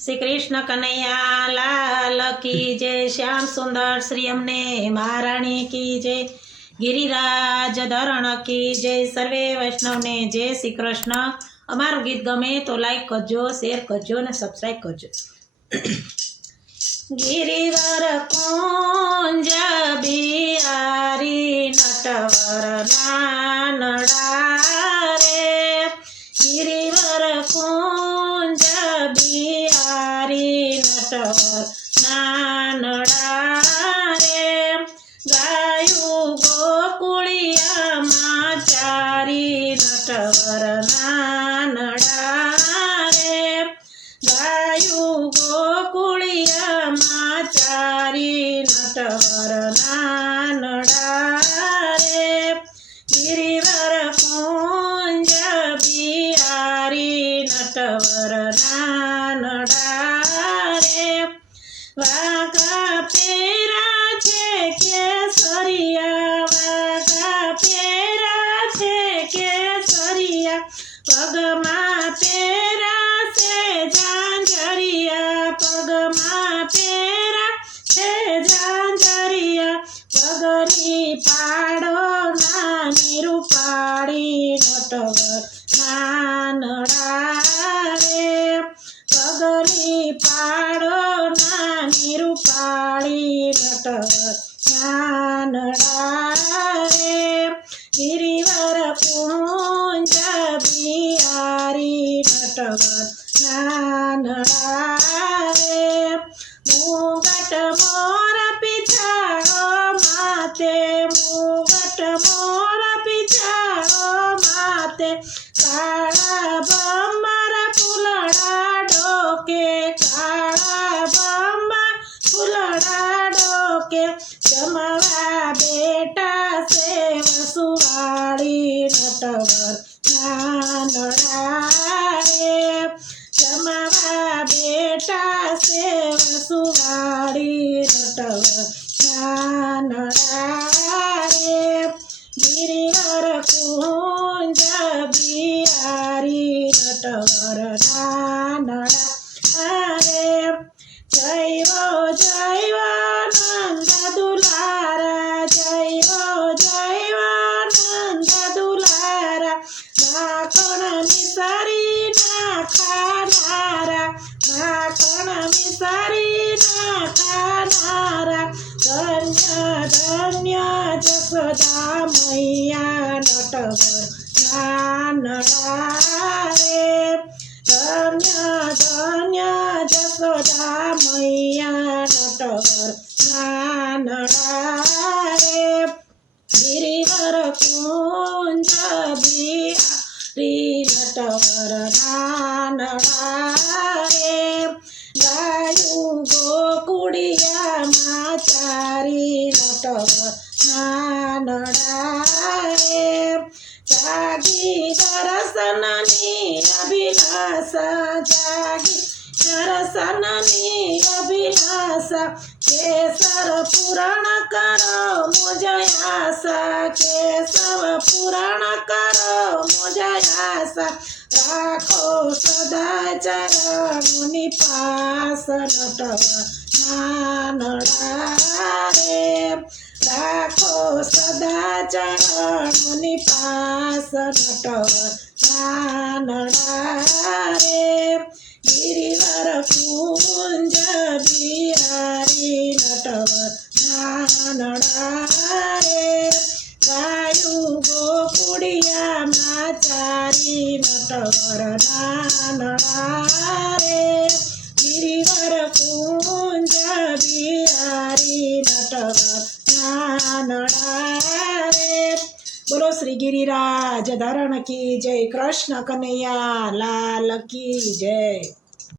श्री कृष्ण कन्हैया लाल की जय। श्याम सुंदर श्री अम्ने महाराणी की जय। गिरिराज धरण की जय। सर्वे वैष्णव ने जय श्री कृष्ण। अमारू गीत गमे तो लाइक करजो, शेर करजो ने सब्सक्राइब करजो। गिरिवर कुंज बिहारी नटवर नानड़ा रे। गिरिवर कुंज बिहारी नटवर नानड़ा रे। गायु गोकुलिया माचारी नटवर नानड़ा रे। गायु गोकुलिया माचारी नटवर नानड़ा रे। गिरिवर कुंज बिहारी नटवर नानड़ा रे। वाघा पेरा छे केसरिया, वाघा पेरा छे केसरिया। पगमा पेरा से झांझरिया, पगमा पेरा से झांझरिया। पगनी पाड़ो नानी रूपाड़ी नटवर नानड़ा रे। पगनी पाड़ो नानी रूपाड़ी नटवर नानड़ा रे। गिरिवर कुंज बिहारी नटवर नानड़ा रे। मुगट मोर पिछाड़ो माते, मुगट मोर पिछाड़ो माते। काला बम्बर फुलड़ा डोके, काला बम्बर फुलड़ा डोके। जमवा बेटा से वसुवाड़ी नटवर नानड़ा रे। जमवा बेटा से वसुवाड़ी नटवर नानड़ा रे। गिरिवर कुंज बिहारी नटवर नानड़ा रे। जैव जैव नंद दुलारा, जैव जैव नंद दुलारा। माखण मिसरी ना खानारा, माखण मिसरी ना खानारा। धन्य धन्य जसोदा मैया नटवर नानड़ा रे। धन्य धन्य जसोदा मैया नटवर नानड़ा रे। गिरिवर कुंज बिहारी नटवर नानड़ा रे। गायु गोकुलिया माचारी नटवर नानड़ा रे। जागी दर्शननी अभिलाषा, जागी दर्शननी अभिलाषा। केशव पुराण करो मुझ आशा, केशव पुराण करो मुझ आशा। राखो सदा चरणों पास नटवर नानड़ा रे। राखो सदा चरणों पास नटवर नानड़ा रे। गिरिवर कुंज बिहारी नटवर नानड़ा रे। गायु गोकुलिया माचारी नटवर नानड़ा रे। गिरिवर कुंज बिहारी नटवर नानड़ा रे। बोलो श्री गिरिराज धरण की जय। कृष्ण कन्हैया लाल की जय।